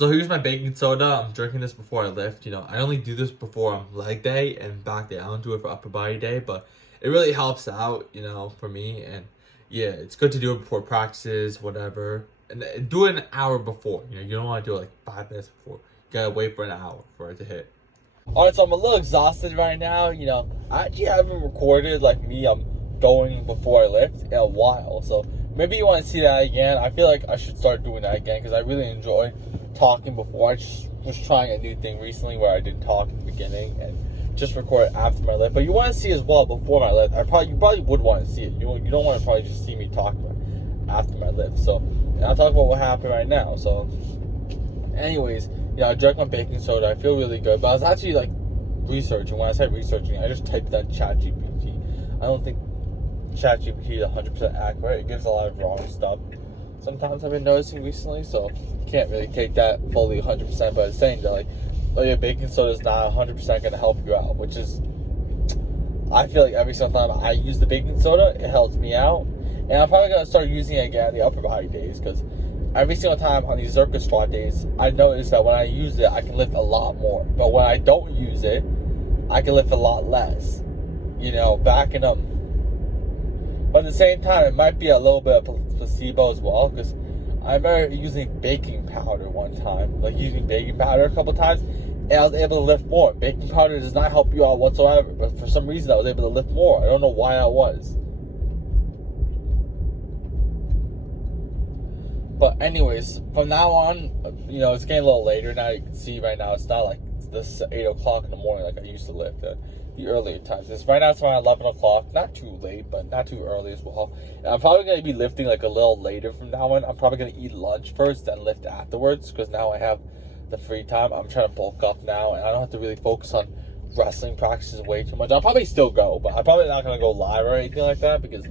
So here's my baking soda. I'm drinking this before I lift. I only do this before leg day and back day. I don't do it for upper body day, but it really helps out, for me. And yeah, it's good to do it before practices, whatever. And do it an hour before. You don't want to do it like 5 minutes before. You gotta wait for an hour for it to hit. Alright, so I'm a little exhausted right now. I actually haven't recorded like me going before I lift in a while. So maybe you want to see that again. I feel like I should start doing that again because I really enjoy talking before. I just was trying a new thing recently where I didn't talk in the beginning and just record after my lift. But you want to see as well before my lift. You probably would want to see it. You don't want to probably just see me talk about after my lift. So, and I'll talk about what happened right now. So, anyways, I drank my baking soda. I feel really good. But I was actually like researching. When I say researching, I just typed in ChatGPT. I don't think ChatGPT is 100% accurate. It gives a lot of wrong stuff. Sometimes I've been noticing recently, so you can't really take that fully 100%. But it's saying that your baking soda is not 100% going to help you out, which is, I feel like every single time I use the baking soda, it helps me out. And I'm probably going to start using it again on the upper body days because every single time on these Zerka squat days, I notice that when I use it, I can lift a lot more. But when I don't use it, I can lift a lot less. Backing up. But at the same time, it might be a little bit of placebo as well, because I remember using baking powder one time, using baking powder a couple times, and I was able to lift more. Baking powder does not help you out whatsoever, but for some reason I was able to lift more. I don't know why that was. But anyways, from now on, it's getting a little later now. You can see right now it's not like this 8 o'clock in the morning like I used to lift at the earlier times. Right now it's around 11 o'clock. Not too late, but not too early as well. And I'm probably going to be lifting a little later from now on. I'm probably going to eat lunch first, then lift afterwards, because now I have the free time. I'm trying to bulk up now, and I don't have to really focus on wrestling practices way too much. I'll probably still go, but I'm probably not going to go live or anything like that, because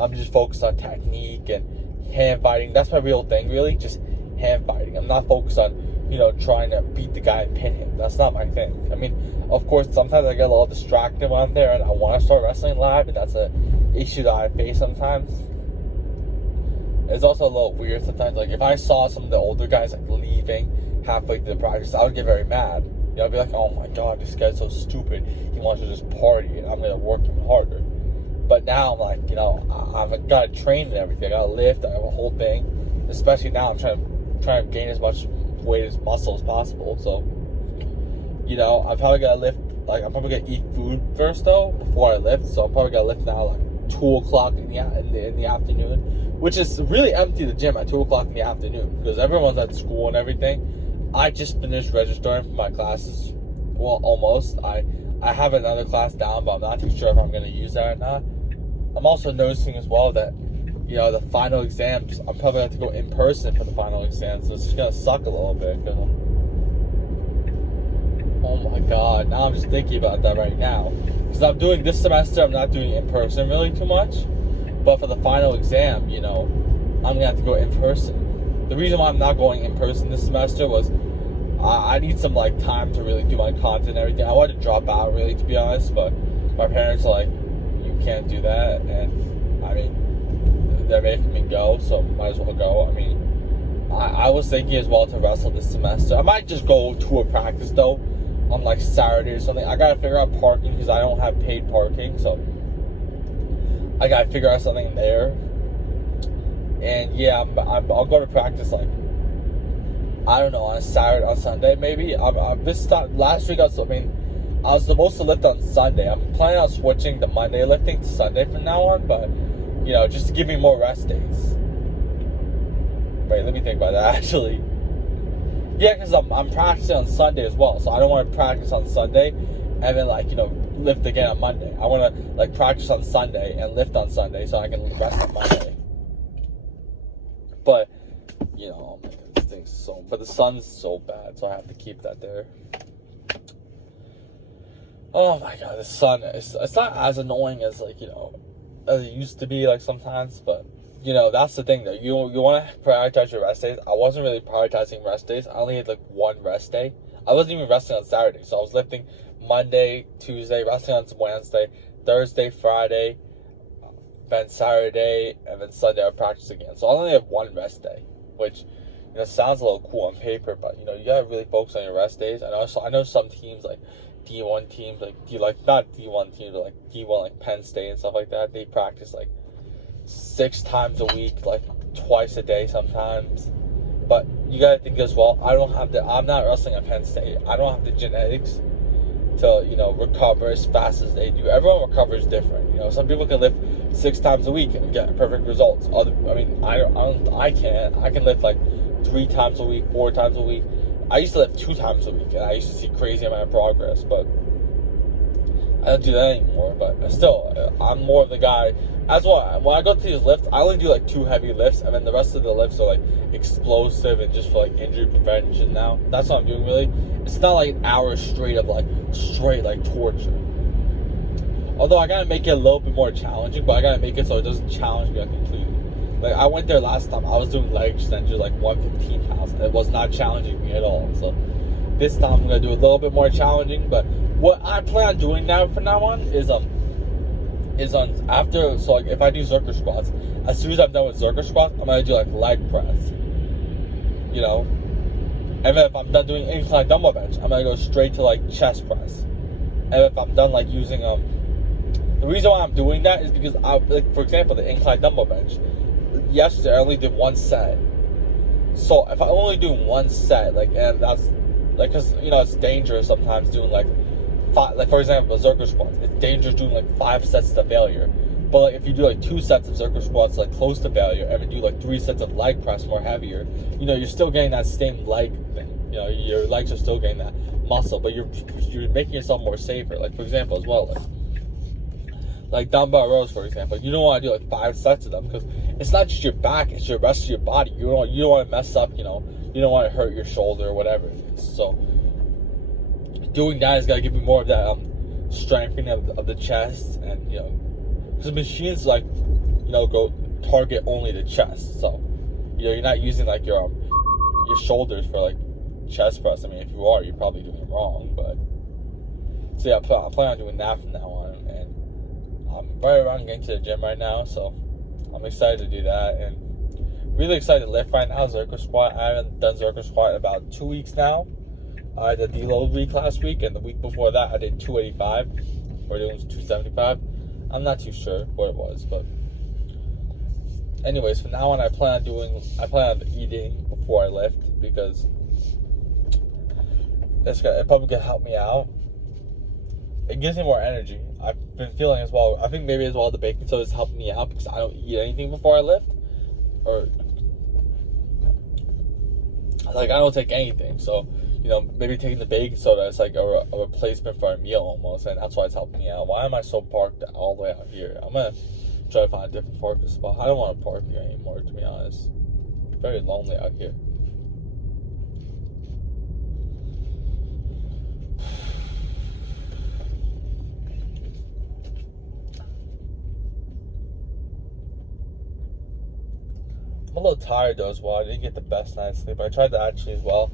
I'm just focused on technique and hand fighting. That's my real thing, really, just hand fighting. I'm not focused on trying to beat the guy and pin him. That's not my thing. I mean, of course, sometimes I get a little distracted when I'm there and I want to start wrestling live, and that's an issue that I face sometimes. It's also a little weird sometimes. If I saw some of the older guys leaving halfway through the practice, I would get very mad. I'd be like, oh my god, this guy's so stupid. He wants to just party and I'm going to work him harder. But now I'm like, I've got to train and everything. I got to lift. I have a whole thing. Especially now I'm trying to gain as much weight as muscle as possible. So, I'm probably gonna lift. I'm probably gonna eat food first though before I lift. So I'm probably gonna lift now 2 o'clock in the afternoon, which is really empty. The gym at 2 o'clock in the afternoon because everyone's at school and everything. I just finished registering for my classes. Well, almost. I have another class down, but I'm not too sure if I'm gonna use that or not. I'm also noticing as well that the final exams, I'm probably going to have to go in person for the final exams. So it's just going to suck a little bit. Oh my god, now I'm just thinking about that right now. Because I'm doing this semester, I'm not doing in person really too much. But for the final exam, I'm going to have to go in person. The reason why I'm not going in person this semester was I need some time to really do my content and everything. I wanted to drop out really, to be honest. But my parents are like, you can't do that. And I mean, they're making me go, so might as well go. I mean, I was thinking as well to wrestle this semester. I might just go to a practice though on Saturday or something. I gotta figure out parking because I don't have paid parking, so I gotta figure out something there. And yeah, I'll go to practice I don't know, on a Saturday, on Sunday maybe. Last week I was supposed to lift on Sunday. I'm planning on switching the Monday lifting to Sunday from now on, but just to give me more rest days. Wait, let me think about that, actually. Yeah, because I'm practicing on Sunday as well, so I don't want to practice on Sunday and then, lift again on Monday. I want to, practice on Sunday and lift on Sunday so I can rest on Monday. But, oh my God, this thing's but the sun's so bad, so I have to keep that there. Oh my god, the sun, it's not as annoying as, as it used to be, sometimes, but, that's the thing, though. You want to prioritize your rest days. I wasn't really prioritizing rest days. I only had, one rest day. I wasn't even resting on Saturday, so I was lifting Monday, Tuesday, resting on Wednesday, Thursday, Friday, then Saturday, and then Sunday I would practice again. So I only have one rest day, which, it sounds a little cool on paper, but you gotta really focus on your rest days. I know some teams like D1 teams, like not D1 teams, but like D1 like Penn State and stuff like that. They practice like 6 times a week, like twice a day sometimes. But you gotta think as well. I'm not wrestling at Penn State. I don't have the genetics to recover as fast as they do. Everyone recovers different. Some people can lift 6 times a week and get perfect results. I can't. I can lift like 3 times a week, 4 times a week. I used to lift 2 times a week, and I used to see crazy amount of progress. But I don't do that anymore. But still, I'm more of the guy. As well, when I go to these lifts, I only do like 2 heavy lifts, and then the rest of the lifts are like explosive and just for like injury prevention now. That's what I'm doing really. It's not like an hour straight of like straight like torture. Although I gotta make it a little bit more challenging, but I gotta make it so it doesn't challenge me completely. Like I went there last time, I was doing leg extensions like 115 pounds. It was not challenging me at all. So this time I'm gonna do a little bit more challenging. But what I plan on doing now from now on is after, so like if I do Zercher squats, as soon as I'm done with Zercher squats, I'm gonna do like leg press. And then if I'm done doing incline dumbbell bench, I'm gonna go straight to like chest press. And if I'm done like using the reason why I'm doing that is because for example, the incline dumbbell bench. Yesterday I only did 1 set. So if I only do 1 set, and that's like, cause it's dangerous sometimes doing like 5, like for example, Zercher squats. It's dangerous doing like 5 sets to failure. But like if you do like 2 sets of Zercher squats like close to failure, and then do like 3 sets of leg press more heavier, you're still getting that same leg thing. Your legs are still getting that muscle, but you're making yourself more safer. Like for example, as well, like dumbbell rows, for example, you don't want to do like 5 sets of them because it's not just your back; it's your rest of your body. You don't want to mess up. You don't want to hurt your shoulder or whatever it is. So doing that is gonna give me more of that strengthening of the chest, and because machines go target only the chest. So you're not using like your shoulders for like chest press. I mean, if you are, you're probably doing it wrong. But so yeah, I plan on doing that from now on, and I'm right around getting to the gym right now, so I'm excited to do that, and really excited to lift right now. Zercher squat. I haven't done Zercher squat in about 2 weeks now. I did the deload week last week, and the week before that I did 285, or it was 275. I'm not too sure what it was, but anyways, from now on I plan on eating before I lift, because it probably could help me out. It gives me more energy. I've been feeling as well. I think maybe as well the baking soda is helping me out because I don't eat anything before I lift, or like I don't take anything. So maybe taking the baking soda is like a replacement for a meal almost, and that's why it's helping me out. Why am I so parked all the way out here? I'm gonna try to find a different parking spot. I don't want to park here anymore, to be honest. It's very lonely out here. I'm a little tired though as well. I didn't get the best night's sleep. I tried to actually as well.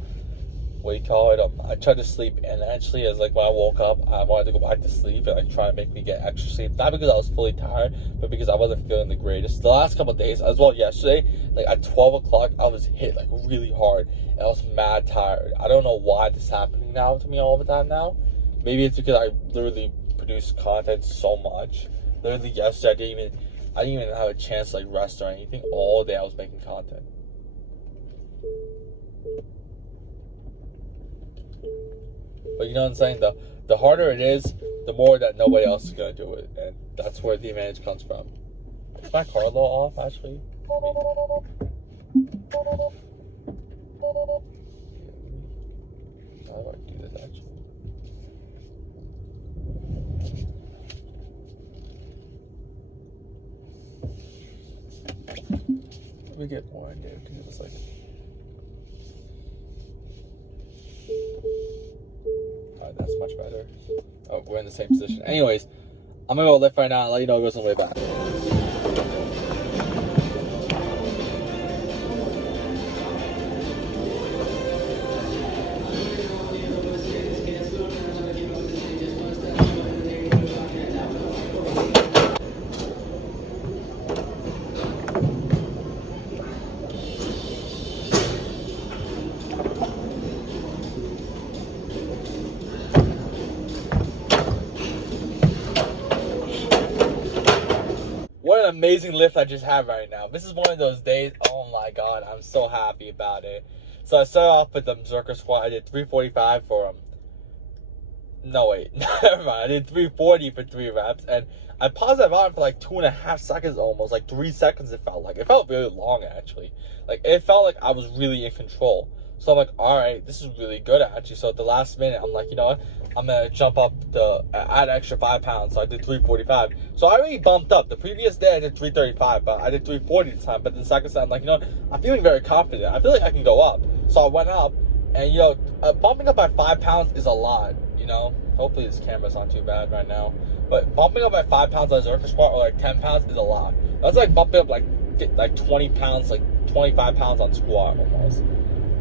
What do you call it? I tried to sleep, and actually, as like when I woke up, I wanted to go back to sleep, and try to make me get extra sleep. Not because I was fully tired, but because I wasn't feeling the greatest. The last couple of days, as well, yesterday, like at 12 o'clock, I was hit like really hard, and I was mad tired. I don't know why this is happening now to me all the time now. Maybe it's because I literally produce content so much. Literally yesterday, I didn't even have a chance to like rest or anything. All day I was making content. But you know what I'm saying? The harder it is, the more that nobody else is gonna do it, and that's where the advantage comes from. Is my car a little off actually? How do I do this actually? Let me get more in there because it's like. That's much better. Oh, we're in the same position. Anyways, I'm gonna go lift right now and let you know it goes on the way back. amazing lift I just had right now. This is one of those days. Oh my god, I'm so happy about it. So I started off with the Berserker squat. I did 345 for no wait, never mind. I did 340 for 3 reps, and I paused that bottom for like 2.5 seconds almost, like 3 seconds it felt like. It felt really long actually. Like it felt like I was really in control. So I'm like, alright, this is really good actually. So at the last minute, I'm like, you know what? I'm gonna jump up add extra 5 pounds. So I did 345. So I already bumped up. The previous day I did 335, but I did 340 this time. But the second time, I'm like, you know what? I'm feeling very confident. I feel like I can go up. So I went up, and you know, bumping up by 5 pounds is a lot. You know, hopefully this camera's not too bad right now. But bumping up by 5 pounds on a Berserker squat or like 10 pounds is a lot. That's like bumping up like 20 pounds, like 25 pounds on squat almost.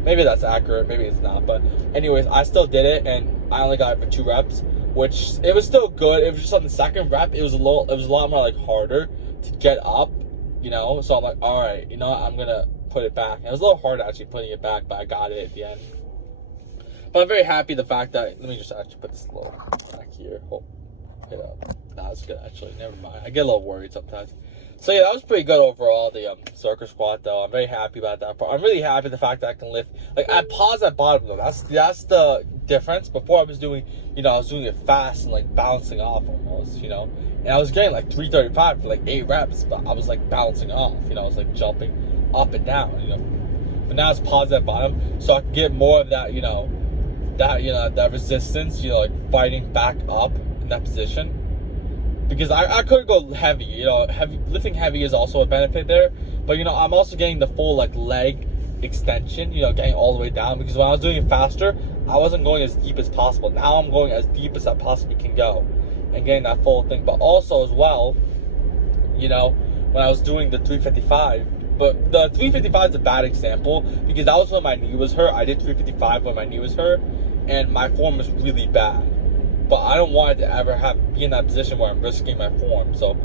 Maybe that's accurate, maybe it's not. But anyways, I still did it, and I only got it for 2 reps, which it was still good. It was just on the second rep, it was a lot more like harder to get up, you know. So I'm like, all right, you know what? I'm gonna put it back. And it was a little hard actually putting it back, but I got it at the end. But I'm very happy the fact that, let me just actually put this a little back here. Oh, hit up. Nah, it's good actually. Never mind. I get a little worried sometimes. So yeah, that was pretty good overall, the Berserker squat though. I'm very happy about that part. I'm really happy the fact that I can lift. Like I paused at bottom though. That's the difference. Before I was doing, you know, I was doing it fast and like bouncing off almost, you know. And I was getting like 335 for like 8 reps, but I was like bouncing off, you know. I was like jumping up and down, you know. But now it's paused at bottom, so I can get more of that, that resistance, you know, like fighting back up in that position. Because I could go heavy, you know, lifting heavy is also a benefit there. But, you know, I'm also getting the full, like, leg extension, you know, getting all the way down. Because when I was doing it faster, I wasn't going as deep as possible. Now I'm going as deep as I possibly can go. And getting that full thing. But also, as well, you know, when I was doing the 355. But the 355 is a bad example. Because that was when my knee was hurt. I did 355 when my knee was hurt. And my form was really bad. But I don't want it to ever be in that position where I'm risking my form. So,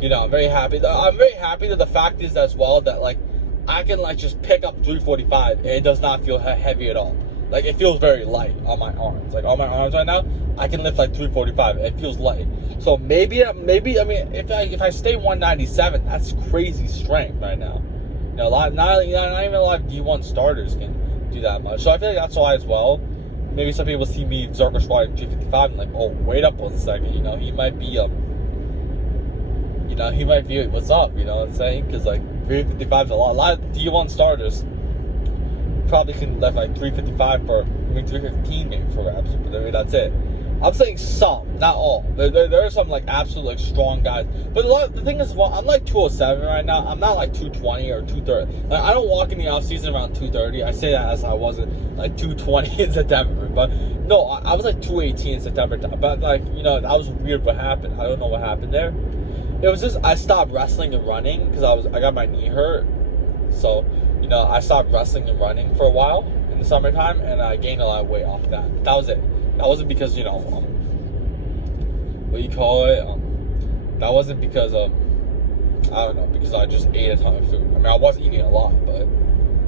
you know, I'm very happy. I'm very happy that the fact is as well that, like, I can, like, just pick up 345 and it does not feel heavy at all. Like, it feels very light on my arms. Like, on my arms right now, I can lift, like, 345. It feels light. So, maybe, I mean, if I stay 197, that's crazy strength right now. You know, not even a lot of D1 starters can do that much. So, I feel like that's why as well. Maybe some people see me Berserker squatting 355 and like, oh, wait up 1 second, you know, he might be, what's up, you know what I'm saying? Because, like, 355 is a lot of D1 starters probably can lift, like, 355 for, 315 maybe for reps, but maybe that's it. I'm saying some, not all. There are some, like, absolute, like, strong guys. But the thing is, well, I'm, like, 207 right now. I'm not, like, 220 or 230. Like, I don't walk in the off-season around 230. I say that as I wasn't, like, 220 in September. But, no, I was, like, 218 in September. But, like, you know, that was weird what happened. I don't know what happened there. It was just, I stopped wrestling and running because I got my knee hurt. So, you know, I stopped wrestling and running for a while in the summertime. And I gained a lot of weight off that. That was it. That wasn't because, you know, what do you call it? That wasn't because of, I don't know, because I just ate a ton of food. I mean, I wasn't eating a lot, but,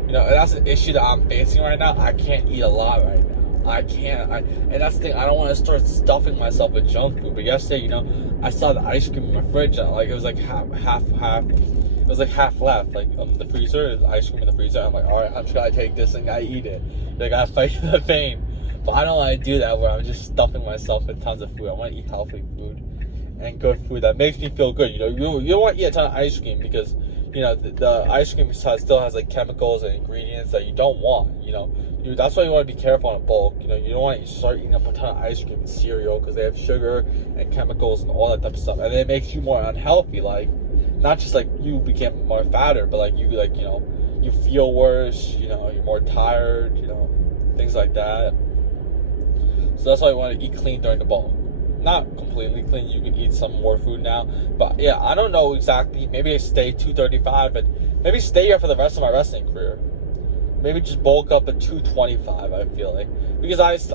you know, and that's the issue that I'm facing right now. I can't eat a lot right now. I can't. And that's the thing. I don't want to start stuffing myself with junk food. But yesterday, you know, I saw the ice cream in my fridge. Like, it was like half. It was like half left. Like, the freezer, the ice cream in the freezer. I'm like, all right, I'm just going to take this and I eat it. Like, I fight the pain. But I don't want to do that where I'm just stuffing myself with tons of food. I want to eat healthy food and good food that makes me feel good. You know, you don't want to eat a ton of ice cream because, you know, the ice cream still has like chemicals and ingredients that you don't want. You know, that's why you want to be careful on a bulk. You know, you don't want to start eating up a ton of ice cream and cereal because they have sugar and chemicals and all that type of stuff, and it makes you more unhealthy. Like, not just like you became more fatter, but like you know, you feel worse. You know, you're more tired. You know, things like that. So that's why you want to eat clean during the bulk. Not completely clean. You can eat some more food now. But yeah, I don't know exactly. Maybe I stay 235, but maybe stay here for the rest of my wrestling career. Maybe just bulk up at 225, I feel like. Because I just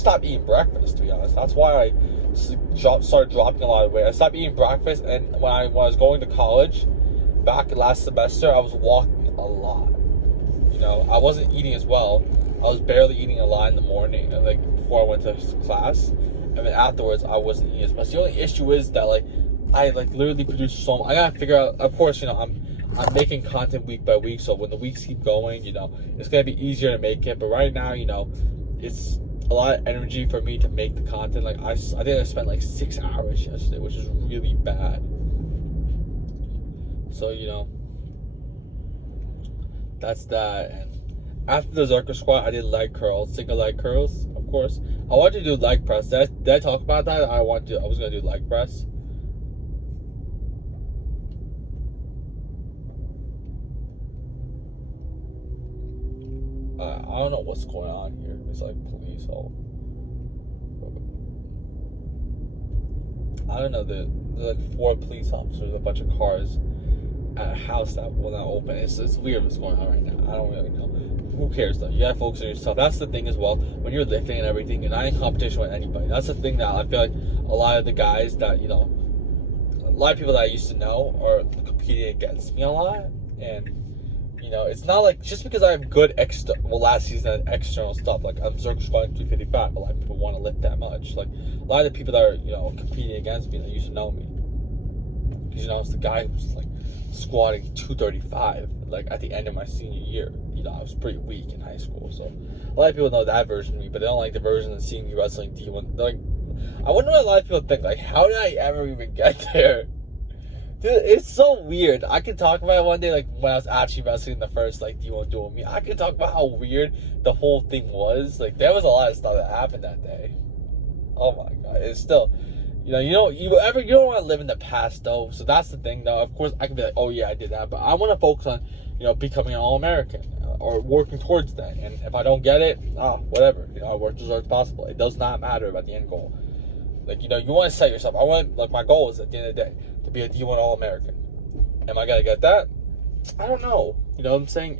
stopped eating breakfast, to be honest. That's why I started dropping a lot of weight. I stopped eating breakfast, and when I was going to college, back last semester, I was walking a lot. You know, I wasn't eating as well. I was barely eating a lot in the morning, like before I went to class, and then afterwards I wasn't eating as much. The only issue is that like I like literally produce so. I gotta figure out. Of course, I'm making content week by week. So when the weeks keep going, it's gonna be easier to make it. But right now, it's a lot of energy for me to make the content. Like I think I spent like 6 hours yesterday, which is really bad. So that's that. And after the Zerker squat, I did leg curls, single leg curls. Of course, I wanted to do leg press. Did I talk about that? I was gonna do leg press. I don't know what's going on here. It's like police all. I don't know. There's like 4 police officers, a bunch of cars at a house that will not open. It's weird what's going on right now. I don't really know. Who cares though? You gotta focus on yourself. That's the thing as well. When you're lifting and everything, you're not in competition with anybody. That's the thing that I feel like a lot of the guys that a lot of people that I used to know are competing against me a lot. And it's not like just because I have good last season external stuff, like I'm Zerker squatting 255, a lot of people want to lift that much. Like a lot of the people that are competing against me that used to know me, because it's the guy who's like squatting 235 like at the end of my senior year. I was pretty weak in high school, so a lot of people know that version of me, but they don't like the version of seeing me wrestling D1. Like, I wonder what a lot of people think. Like, how did I ever even get there? Dude, it's so weird. I could talk about it one day, like when I was actually wrestling the first like D1 duel with me. I could talk about how weird the whole thing was. Like, there was a lot of stuff that happened that day. Oh my god, it's still, you don't want to live in the past though. So that's the thing though. Of course, I can be like, oh yeah, I did that, but I want to focus on becoming an All-American or working towards that. And if I don't get it, whatever. I worked as hard as possible. It does not matter about the end goal. Like, you want to set yourself. My goal is at the end of the day to be a D1 All-American. Am I going to get that? I don't know. You know what I'm saying?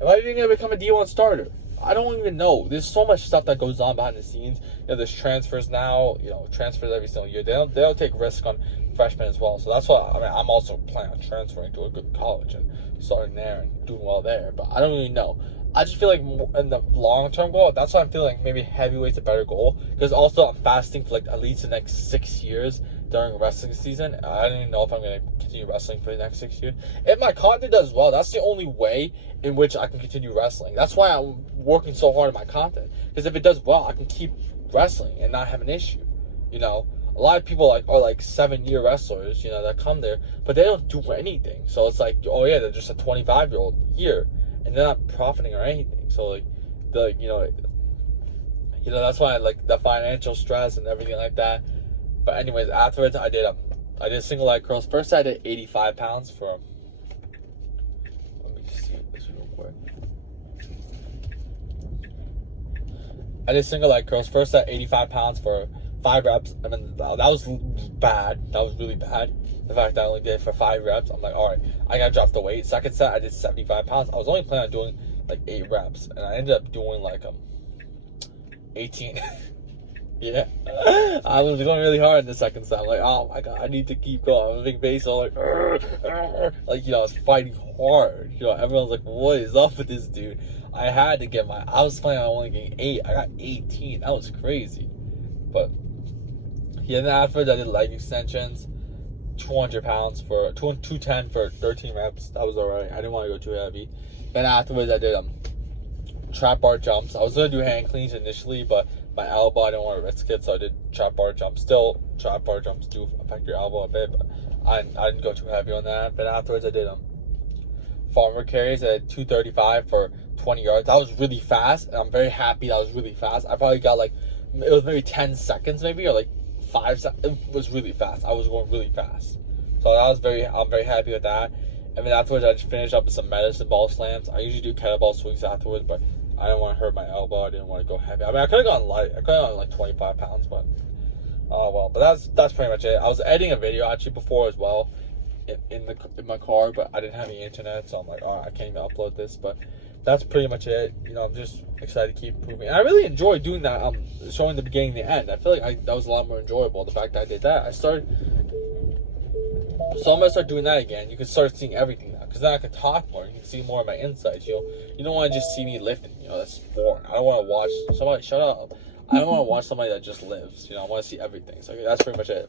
Am I even going to become a D1 starter? I don't even know. There's so much stuff that goes on behind the scenes. There's transfers now. Transfers every single year. They don't take risk on freshmen as well. So that's why I'm also planning on transferring to a good college and starting there and doing well there. But I don't really know. I just feel like in the long-term goal, that's why I'm feeling like maybe heavyweight's a better goal. Because also I'm fasting for like at least the next 6 years during wrestling season. I don't even know if I'm going to continue wrestling for the next 6 years. If my content does well, that's the only way in which I can continue wrestling. That's why I'm working so hard on my content. Because if it does well, I can keep wrestling and not have an issue. A lot of people are like 7-year wrestlers, that come there, but they don't do anything. So it's like, oh yeah, they're just a 25-year-old here. And they're not profiting or anything. So like that's why I like the financial stress and everything like that. But anyways, afterwards I did single leg curls. First I did 85 pounds for, let me see this real quick. I did single leg curls. First at 85 pounds for 5 reps. I mean, that was bad. That was really bad. The fact that I only did it for 5 reps, I'm like, all right, I gotta drop the weight. Second set, I did 75 pounds. I was only planning on doing like 8 reps, and I ended up doing like 18. Yeah, I was going really hard in the second set. I'm like, oh my god, I need to keep going. I'm a big base, so like, I was fighting hard. Everyone's like, what is up with this dude? I had to get I was planning on only getting 8. I got 18. That was crazy. But yeah, then afterwards I did leg extensions. 200 pounds for 210 for 13 reps. That was alright. I didn't want to go too heavy. Then afterwards I did trap bar jumps. I was gonna do hand cleans initially, but my elbow, I didn't want to risk it, so I did trap bar jumps. Still, trap bar jumps do affect your elbow a bit, but I didn't go too heavy on that. But afterwards I did farmer carries at 235 for 20 yards. That was really fast, and I'm very happy that was really fast. I probably got it was maybe 10 seconds maybe, or like 5 seconds. It was really fast. I was going really fast. So I'm very happy with that. And then afterwards, I just finished up with some medicine ball slams. I usually do kettlebell swings afterwards, but I didn't want to hurt my elbow. I didn't want to go heavy. I mean, I could have gone light. I could have gone like 25 pounds, but well. But that's pretty much it. I was editing a video actually before as well in my car, but I didn't have any internet, so I'm like, oh, I can't even upload this. But that's pretty much it. I'm just excited to keep improving. And I really enjoy doing that. Showing the beginning and the end. I feel like that was a lot more enjoyable. The fact that I did that, so I'm gonna start doing that again. You can start seeing everything now, because then I can talk more. You can see more of my insights. You don't want to just see me lifting. That's boring. I don't want to watch somebody. Shut up. I don't want to watch somebody that just lives. I want to see everything. So that's pretty much it.